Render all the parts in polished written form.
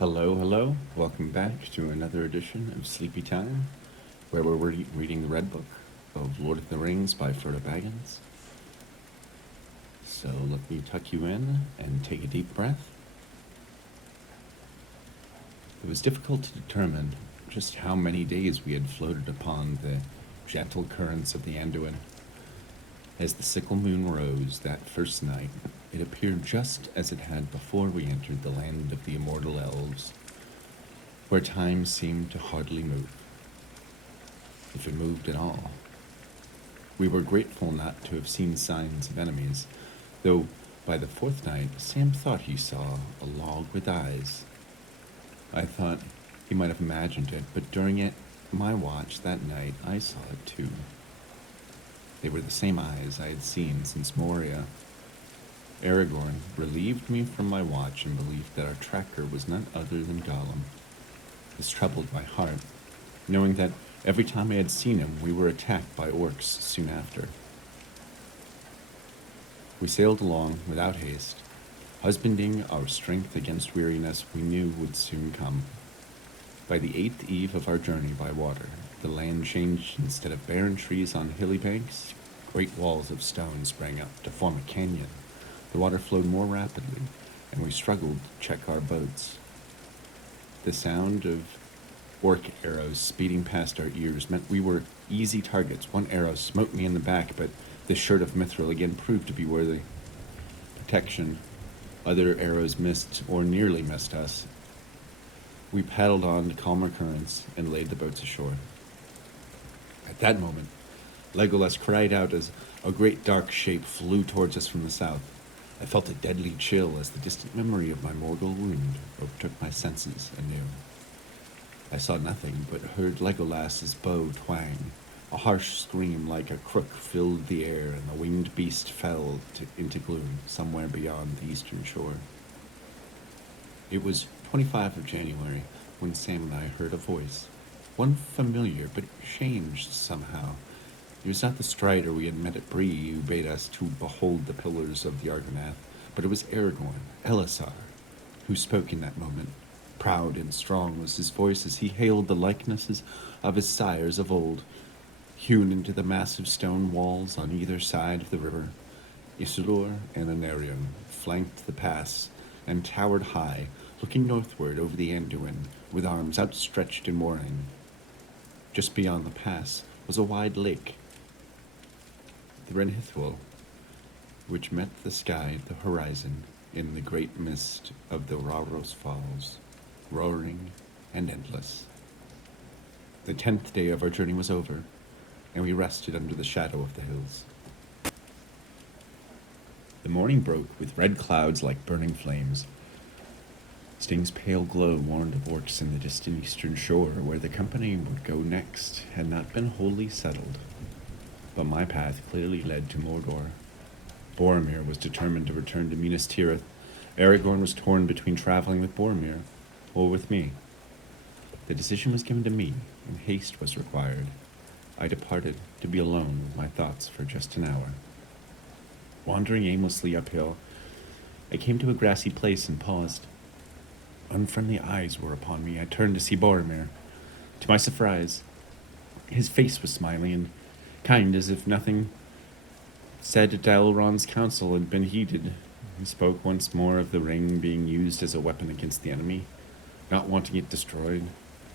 Hello, hello. Welcome back to another edition of Sleepy Time, where we're reading the Red Book of Lord of the Rings by Frodo Baggins. So let me tuck you in and take a deep breath. It was difficult to determine just how many days we had floated upon the gentle currents of the Anduin. As the sickle moon rose that first night, it appeared just as it had before we entered the land of the immortal elves, where time seemed to hardly move, if it moved at all. We were grateful not to have seen signs of enemies, though by the fourth night Sam thought he saw a log with eyes. I thought he might have imagined it, but during my watch that night I saw it too. They were the same eyes I had seen since Moria. Aragorn relieved me from my watch and believed that our tracker was none other than Gollum. This troubled my heart, knowing that every time I had seen him, we were attacked by orcs soon after. We sailed along without haste, husbanding our strength against weariness we knew would soon come. By the 8th eve of our journey by water, the land changed. Instead of barren trees on hilly banks, great walls of stone sprang up to form a canyon. The water flowed more rapidly, and we struggled to check our boats. The sound of orc arrows speeding past our ears meant we were easy targets. One arrow smote me in the back, but the shirt of Mithril again proved to be worthy protection. Other arrows missed or nearly missed us. We paddled on to calmer currents and laid the boats ashore. At that moment, Legolas cried out as a great dark shape flew towards us from the south. I felt a deadly chill as the distant memory of my mortal wound overtook my senses anew. I saw nothing, but heard Legolas's bow twang. A harsh scream like a crook filled the air, and the winged beast fell into gloom somewhere beyond the eastern shore. It was 25 of January when Sam and I heard a voice, one familiar but changed somehow. It was not the Strider we had met at Bree who bade us to behold the pillars of the Argonath, but it was Aragorn, Elisar, who spoke in that moment. Proud and strong was his voice as he hailed the likenesses of his sires of old, hewn into the massive stone walls on either side of the river. Isildur and Anarion flanked the pass and towered high, looking northward over the Anduin, with arms outstretched in warning. Just beyond the pass was a wide lake, the Renhithwil, which met the sky at the horizon in the great mist of the Rauros Falls, roaring and endless. The 10th day of our journey was over, and we rested under the shadow of the hills. The morning broke with red clouds like burning flames. Sting's pale glow warned of orcs in the distant eastern shore, where the company would go next had not been wholly settled. But my path clearly led to Mordor. Boromir was determined to return to Minas Tirith. Aragorn was torn between traveling with Boromir or with me. The decision was given to me, and haste was required. I departed to be alone with my thoughts for just an hour. Wandering aimlessly uphill, I came to a grassy place and paused. Unfriendly eyes were upon me. I turned to see Boromir. To my surprise, his face was smiling and kind, as if nothing said at Elrond's council had been heeded. He spoke once more of the ring being used as a weapon against the enemy, not wanting it destroyed.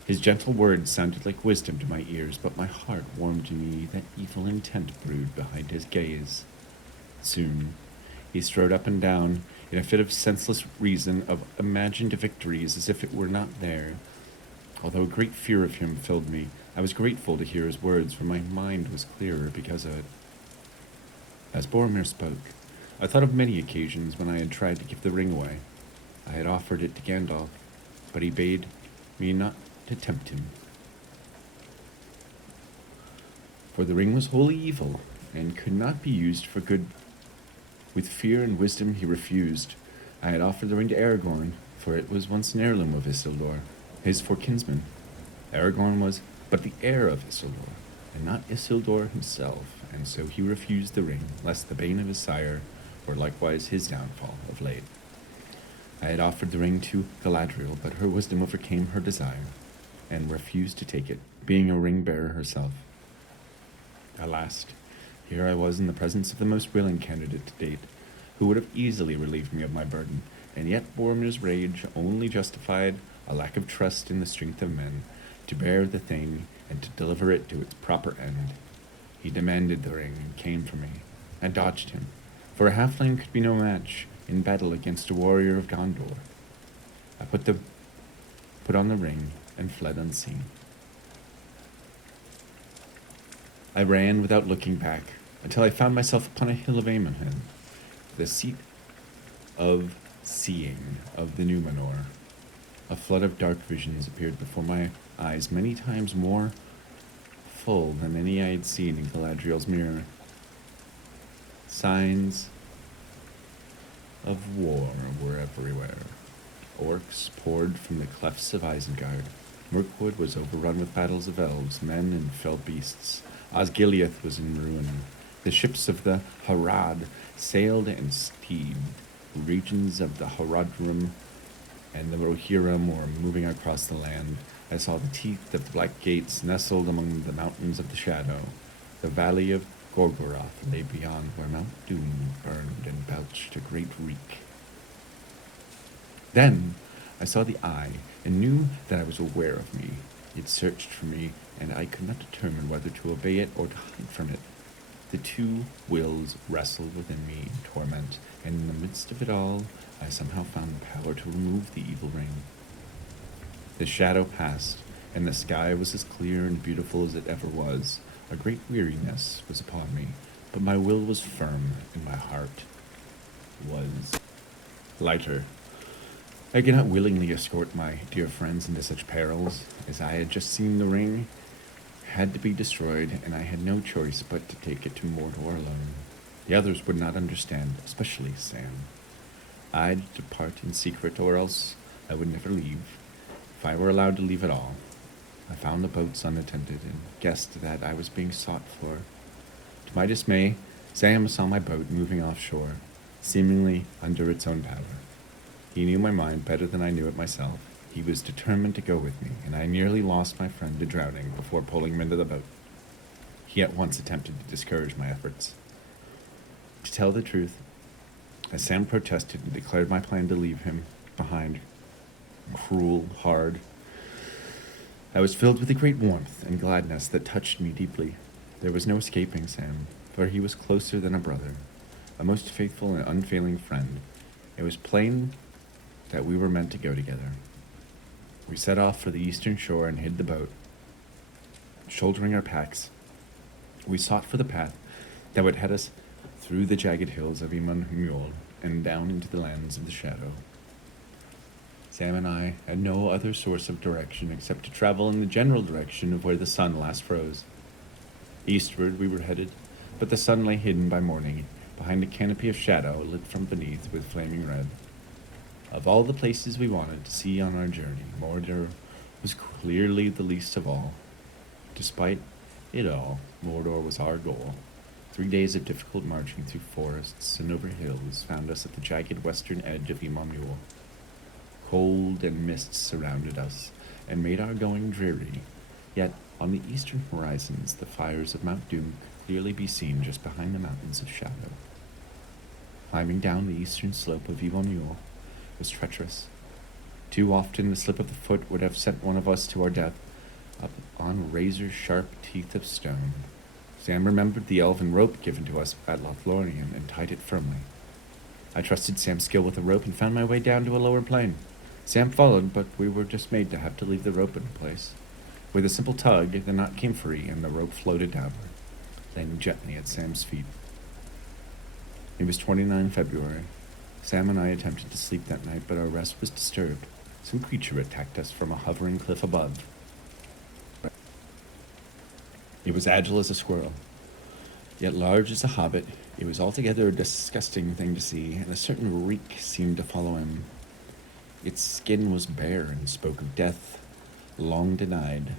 His gentle words sounded like wisdom to my ears, but my heart warmed to me that evil intent brewed behind his gaze. Soon, he strode up and down in a fit of senseless reason, of imagined victories as if it were not there. Although a great fear of him filled me, I was grateful to hear his words, for my mind was clearer because of it. As Boromir spoke, I thought of many occasions when I had tried to give the ring away. I had offered it to Gandalf, but he bade me not to tempt him. For the ring was wholly evil, and could not be used for good. With fear and wisdom he refused. I had offered the ring to Aragorn, for it was once an heirloom of Isildur, his kinsman. Aragorn was but the heir of Isildur, and not Isildur himself, and so he refused the ring, lest the bane of his sire were likewise his downfall of late. I had offered the ring to Galadriel, but her wisdom overcame her desire, and refused to take it, being a ring bearer herself. Alas, here I was in the presence of the most willing candidate to date, who would have easily relieved me of my burden, and yet Boromir's rage only justified a lack of trust in the strength of men to bear the thing and to deliver it to its proper end. He demanded the ring and came for me. I dodged him, for a halfling could be no match in battle against a warrior of Gondor. I put on the ring and fled unseen. I ran without looking back until I found myself upon a hill of Amonhen, the seat of seeing of the Numenor. A flood of dark visions appeared before my eyes, many times more full than any I had seen in Galadriel's mirror. Signs of war were everywhere. Orcs poured from the clefts of Isengard. Mirkwood was overrun with battles of elves, men, and fell beasts. Osgiliath was in ruin. The ships of the Harad sailed and steamed. The regions of the Haradrim and the Rohirrim were moving across the land. I saw the teeth of the Black Gates nestled among the mountains of the shadow. The valley of Gorgoroth lay beyond, where Mount Doom burned and belched a great reek. Then I saw the eye, and knew that I was aware of me. It searched for me, and I could not determine whether to obey it or to hide from it. The two wills wrestled within me in torment, and in the midst of it all, I somehow found the power to remove the evil ring. The shadow passed, and the sky was as clear and beautiful as it ever was. A great weariness was upon me, but my will was firm, and my heart was lighter. I could not willingly escort my dear friends into such perils, as I had just seen the ring had to be destroyed, and I had no choice but to take it to Mordor alone. The others would not understand, especially Sam. I'd depart in secret, or else I would never leave, if I were allowed to leave at all. I found the boats unattended, and guessed that I was being sought for. To my dismay, Sam saw my boat moving offshore, seemingly under its own power. He knew my mind better than I knew it myself. He was determined to go with me, and I nearly lost my friend to drowning before pulling him into the boat. He at once attempted to discourage my efforts. To tell the truth, as Sam protested and declared my plan to leave him behind cruel, hard, I was filled with a great warmth and gladness that touched me deeply. There was no escaping Sam, for he was closer than a brother, a most faithful and unfailing friend. It was plain that we were meant to go together. We set off for the eastern shore and hid the boat. Shouldering our packs, we sought for the path that would head us through the jagged hills of Imon and down into the lands of the shadow. Sam and I had no other source of direction except to travel in the general direction of where the sun last rose. Eastward we were headed, but the sun lay hidden by morning behind a canopy of shadow lit from beneath with flaming red. Of all the places we wanted to see on our journey, Mordor was clearly the least of all. Despite it all, Mordor was our goal. 3 days of difficult marching through forests and over hills found us at the jagged western edge of Imamul. Cold and mists surrounded us and made our going dreary, yet on the eastern horizons the fires of Mount Doom could clearly be seen just behind the mountains of shadow. Climbing down the eastern slope of Imamul was treacherous. Too often the slip of the foot would have sent one of us to our death up on razor-sharp teeth of stone. Sam remembered the elven rope given to us at Lothlorien and tied it firmly. I trusted Sam's skill with the rope and found my way down to a lower plane. Sam followed, but we were dismayed to have to leave the rope in place. With a simple tug, the knot came free and the rope floated downward, landing gently at Sam's feet. It was 29 February. Sam and I attempted to sleep that night, but our rest was disturbed. Some creature attacked us from a hovering cliff above. It was agile as a squirrel, yet large as a hobbit. It was altogether a disgusting thing to see, and a certain reek seemed to follow him. Its skin was bare and spoke of death, long denied,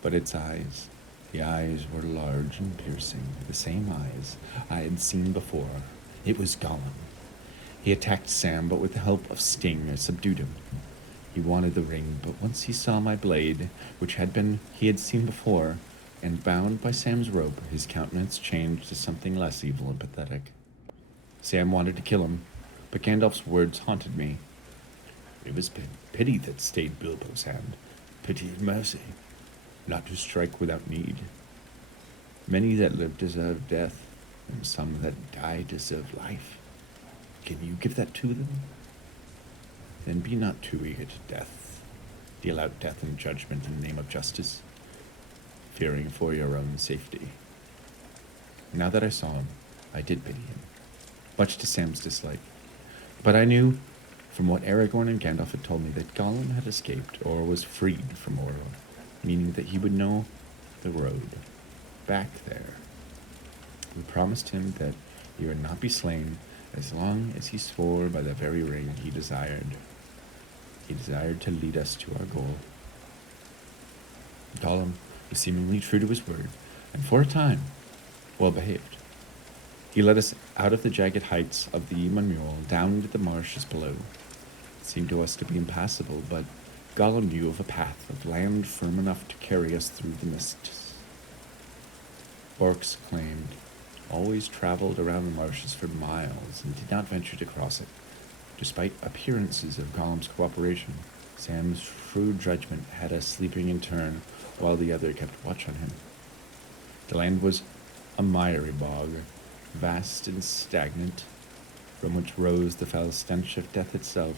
but its eyes, the eyes were large and piercing, the same eyes I had seen before. It was Gollum. He attacked Sam, but with the help of Sting, I subdued him. He wanted the ring, but once he saw my blade, which he had seen before, and bound by Sam's rope, his countenance changed to something less evil and pathetic. Sam wanted to kill him, but Gandalf's words haunted me. It was pity that stayed Bilbo's hand, pity and mercy, not to strike without need. Many that live deserve death, and some that die deserve life. Can you give that to them? Then be not too eager to death. Deal out death and judgment in the name of justice, fearing for your own safety. Now that I saw him, I did pity him, much to Sam's dislike. But I knew, from what Aragorn and Gandalf had told me, that Gollum had escaped or was freed from Mordor, meaning that he would know the road back there. We promised him that he would not be slain as long as he swore by the very ring he desired. He desired to lead us to our goal. Gollum was seemingly true to his word, and for a time, well behaved. He led us out of the jagged heights of the Immanmule down into the marshes below. It seemed to us to be impassable, but Gollum knew of a path of land firm enough to carry us through the mists. Orcs claimed always traveled around the marshes for miles and did not venture to cross it. Despite appearances of Gollum's cooperation, Sam's shrewd judgment had us sleeping in turn while the other kept watch on him. The land was a miry bog, vast and stagnant, from which rose the foul stench of death itself.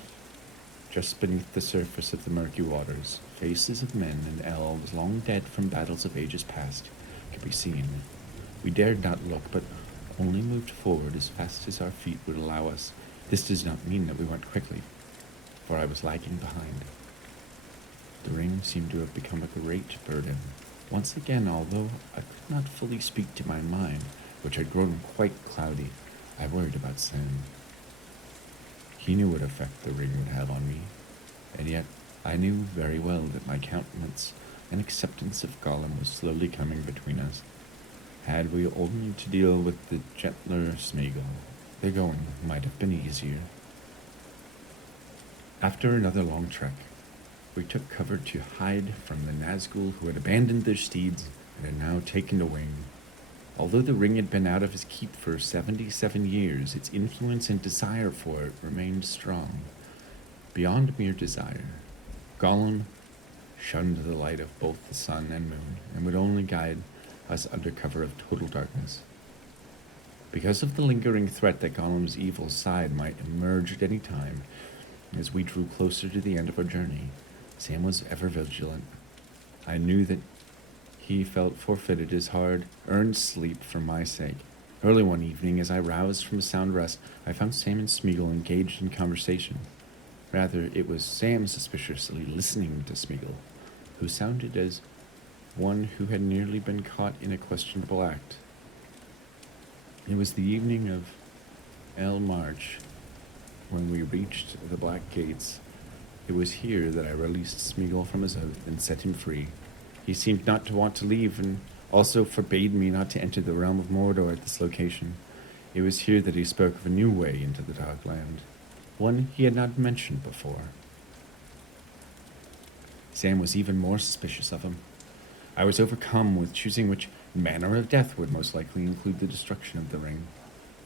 Just beneath the surface of the murky waters, faces of men and elves long dead from battles of ages past could be seen. We dared not look, but only moved forward as fast as our feet would allow us. This does not mean that we went quickly, for I was lagging behind. The ring seemed to have become a great burden. Once again, although I could not fully speak to my mind, which had grown quite cloudy, I worried about Sam. He knew what effect the ring would have on me, and yet I knew very well that my countenance and acceptance of Gollum was slowly coming between us. Had we only to deal with the gentler Smeagol, the going might have been easier. After another long trek, we took cover to hide from the Nazgul who had abandoned their steeds and had now taken to wing. Although the ring had been out of his keep for 77 years, its influence and desire for it remained strong. Beyond mere desire, Gollum shunned the light of both the sun and moon and would only guide us under cover of total darkness. Because of the lingering threat that Gollum's evil side might emerge at any time, as we drew closer to the end of our journey, Sam was ever vigilant. I knew that he felt forfeited his hard-earned sleep for my sake. Early one evening, as I roused from a sound rest, I found Sam and Smeagol engaged in conversation. Rather, it was Sam suspiciously listening to Smeagol, who sounded as one who had nearly been caught in a questionable act. It was the evening of El March when we reached the Black Gates. It was here that I released Smeagol from his oath and set him free. He seemed not to want to leave, and also forbade me not to enter the realm of Mordor at this location. It was here that he spoke of a new way into the Dark Land, one he had not mentioned before. Sam was even more suspicious of him. I was overcome with choosing which manner of death would most likely include the destruction of the ring.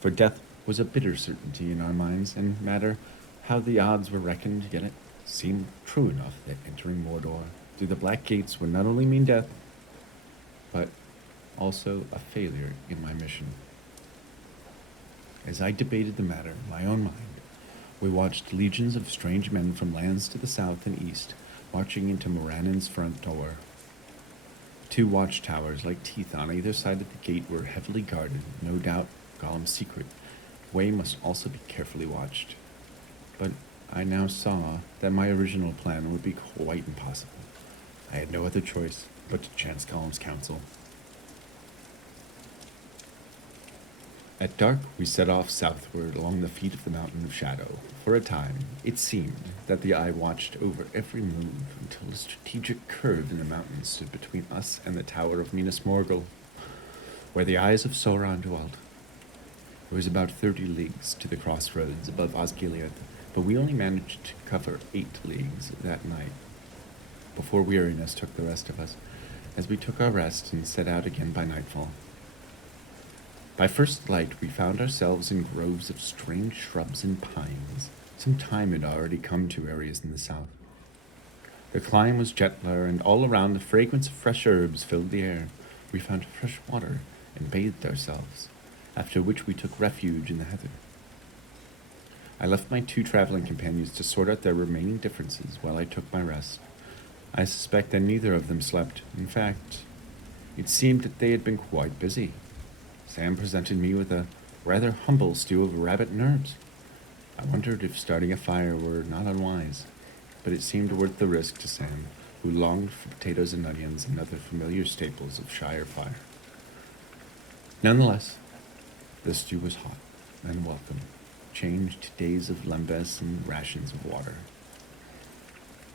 For death was a bitter certainty in our minds, and no matter how the odds were reckoned, yet it seemed true enough that entering Mordor through the Black Gates would not only mean death, but also a failure in my mission. As I debated the matter in my own mind, we watched legions of strange men from lands to the south and east marching into Morannin's front door. 2 watchtowers like teeth on either side of the gate were heavily guarded, no doubt Gollum's secret way must also be carefully watched. But I now saw that my original plan would be quite impossible. I had no other choice but to chance Gollum's counsel. At dark, we set off southward along the feet of the Mountain of Shadow. For a time, it seemed that the eye watched over every move until a strategic curve in the mountains stood between us and the tower of Minas Morgul, where the eyes of Sauron dwelt. It was about 30 leagues to the crossroads above Osgiliath, but we only managed to cover 8 leagues that night, before weariness took the rest of us, as we took our rest and set out again by nightfall. By first light we found ourselves in groves of strange shrubs and pines. Some time had already come to areas in the south. The climb was gentler, and all around the fragrance of fresh herbs filled the air. We found fresh water and bathed ourselves, after which we took refuge in the heather. I left my 2 traveling companions to sort out their remaining differences while I took my rest. I suspect that neither of them slept. In fact, it seemed that they had been quite busy. Sam presented me with a rather humble stew of rabbit nerves. I wondered if starting a fire were not unwise, but it seemed worth the risk to Sam, who longed for potatoes and onions and other familiar staples of Shire fire. Nonetheless, the stew was hot and welcome, changed to days of lembas and rations of water.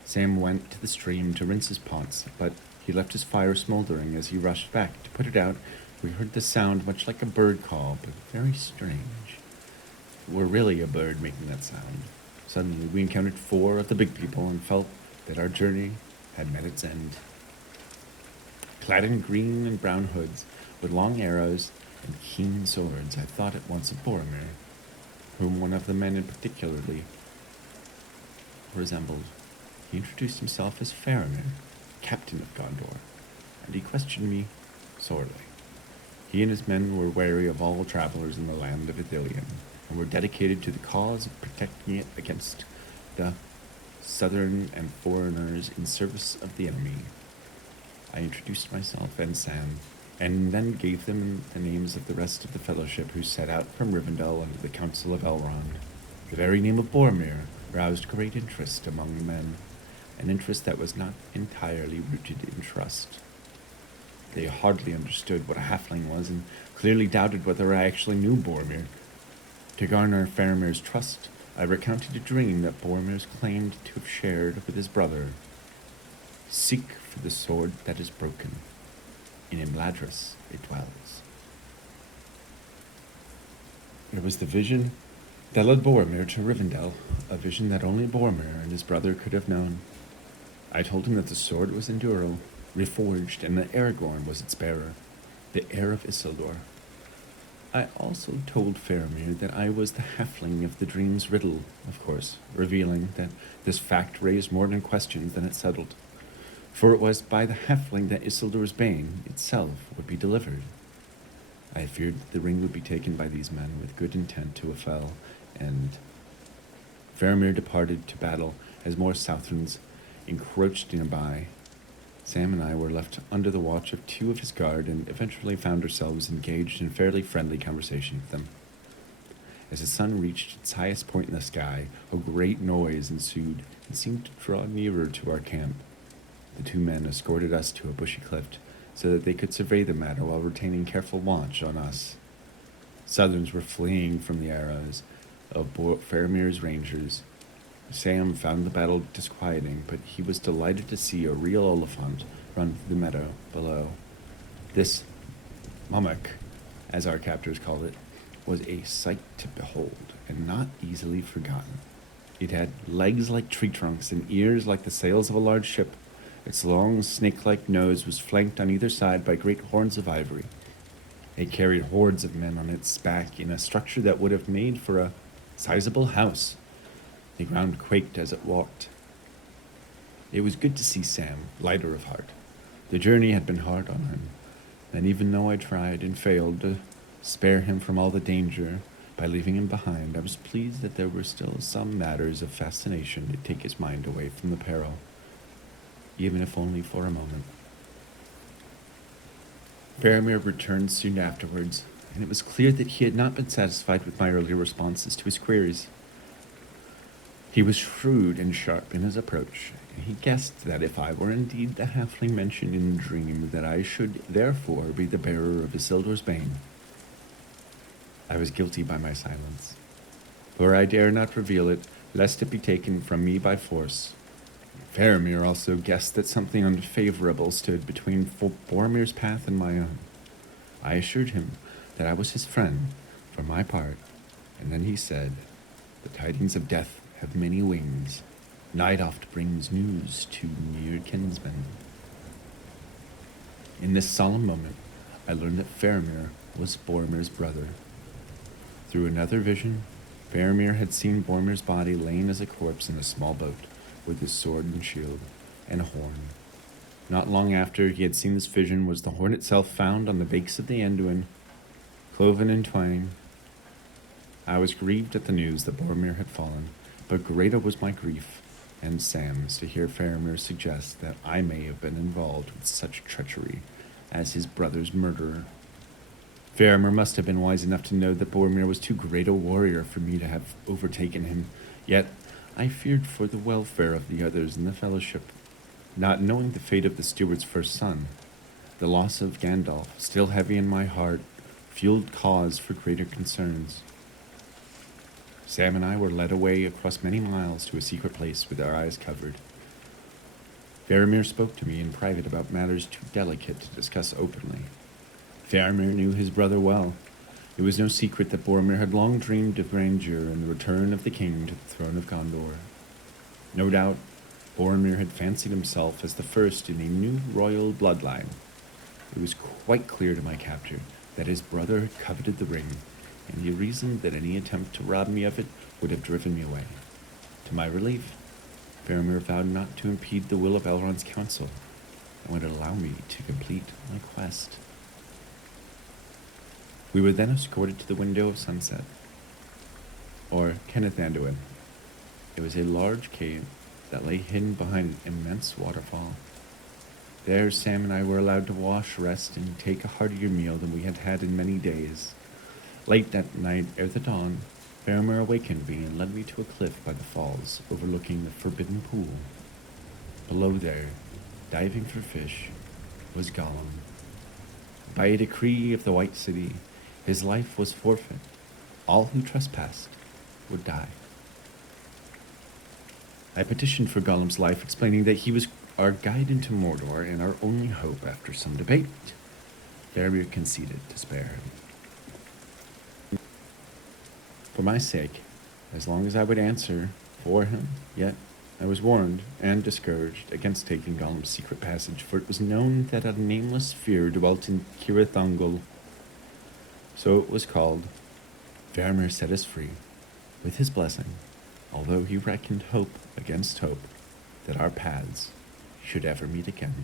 Sam went to the stream to rinse his pots, but he left his fire smoldering. As he rushed back to put it out, we heard the sound much like a bird call, but very strange. If it were really a bird making that sound. Suddenly we encountered 4 of the big people and felt that our journey had met its end. Clad in green and brown hoods, with long arrows and keen swords, I thought at once of Boromir, whom one of the men in particularly resembled. He introduced himself as Faramir, captain of Gondor, and he questioned me sorely. He and his men were wary of all travelers in the land of Ithilien, and were dedicated to the cause of protecting it against the southern and foreigners in service of the enemy. I introduced myself and Sam, and then gave them the names of the rest of the fellowship who set out from Rivendell under the counsel of Elrond. The very name of Boromir roused great interest among the men, an interest that was not entirely rooted in trust. They hardly understood what a halfling was, and clearly doubted whether I actually knew Boromir. To garner Faramir's trust, I recounted a dream that Boromir claimed to have shared with his brother. Seek for the sword that is broken. In Imladris it dwells. It was the vision that led Boromir to Rivendell, a vision that only Boromir and his brother could have known. I told him that the sword was in Duril, reforged, and that Aragorn was its bearer, the heir of Isildur. I also told Faramir that I was the halfling of the dream's riddle, of course, revealing that this fact raised more questions than it settled, for it was by the halfling that Isildur's bane itself would be delivered. I feared that the ring would be taken by these men with good intent to a fell, and Faramir departed to battle as more Southrons encroached nearby. Sam and I were left under the watch of 2 of his guard, and eventually found ourselves engaged in fairly friendly conversation with them. As the sun reached its highest point in the sky, a great noise ensued and seemed to draw nearer to our camp. The 2 men escorted us to a bushy cliff so that they could survey the matter while retaining careful watch on us. Southrons were fleeing from the arrows of Faramir's rangers. Sam found the battle disquieting, but he was delighted to see a real Oliphant run through the meadow below. This mummock, as our captors called it, was a sight to behold, and not easily forgotten. It had legs like tree trunks and ears like the sails of a large ship. Its long, snake-like nose was flanked on either side by great horns of ivory. It carried hordes of men on its back in a structure that would have made for a sizable house. The ground quaked as it walked. It was good to see Sam, lighter of heart. The journey had been hard on him, and even though I tried and failed to spare him from all the danger by leaving him behind, I was pleased that there were still some matters of fascination to take his mind away from the peril, even if only for a moment. Faramir returned soon afterwards, and it was clear that he had not been satisfied with my earlier responses to his queries. He was shrewd and sharp in his approach, and he guessed that if I were indeed the halfling mentioned in the dream, that I should therefore be the bearer of Isildur's bane. I was guilty by my silence, for I dare not reveal it, lest it be taken from me by force. Faramir also guessed that something unfavorable stood between Boromir's path and my own. I assured him that I was his friend, For my part, and then he said, the tidings of death have many wings. Night oft brings news to near kinsmen. In this solemn moment, I learned that Faramir was Boromir's brother. Through another vision, Faramir had seen Boromir's body laying as a corpse in a small boat, with his sword and shield, and a horn. Not long after he had seen this vision was the horn itself found on the banks of the Anduin, cloven in twain. I was grieved at the news that Boromir had fallen, but greater was my grief and Sam's to hear Faramir suggest that I may have been involved with such treachery as his brother's murderer. Faramir must have been wise enough to know that Boromir was too great a warrior for me to have overtaken him, yet I feared for the welfare of the others in the fellowship. Not knowing the fate of the steward's first son, the loss of Gandalf, still heavy in my heart, fueled cause for greater concerns. Sam and I were led away across many miles to a secret place with our eyes covered. Faramir spoke to me in private about matters too delicate to discuss openly. Faramir knew his brother well. It was no secret that Boromir had long dreamed of grandeur and the return of the king to the throne of Gondor. No doubt, Boromir had fancied himself as the first in a new royal bloodline. It was quite clear to my captor that his brother had coveted the ring, and he reasoned that any attempt to rob me of it would have driven me away. To my relief, Faramir vowed not to impede the will of Elrond's council, and would allow me to complete my quest. We were then escorted to the window of Sunset, or Kenneth Anduin. It was a large cave that lay hidden behind an immense waterfall. There Sam and I were allowed to wash, rest, and take a heartier meal than we had had in many days. Late that night, ere the dawn, Faramir awakened me and led me to a cliff by the falls, overlooking the forbidden pool. Below there, diving for fish, was Gollum. By a decree of the White City, his life was forfeit. All who trespassed would die. I petitioned for Gollum's life, explaining that he was our guide into Mordor and our only hope. After some debate, Faramir conceded to spare him. For my sake, as long as I would answer for him, yet I was warned and discouraged against taking Gollum's secret passage, for it was known that a nameless sphere dwelt in Cirith Ungol. So it was called. Faramir set us free, with his blessing, although he reckoned hope against hope that our paths should ever meet again.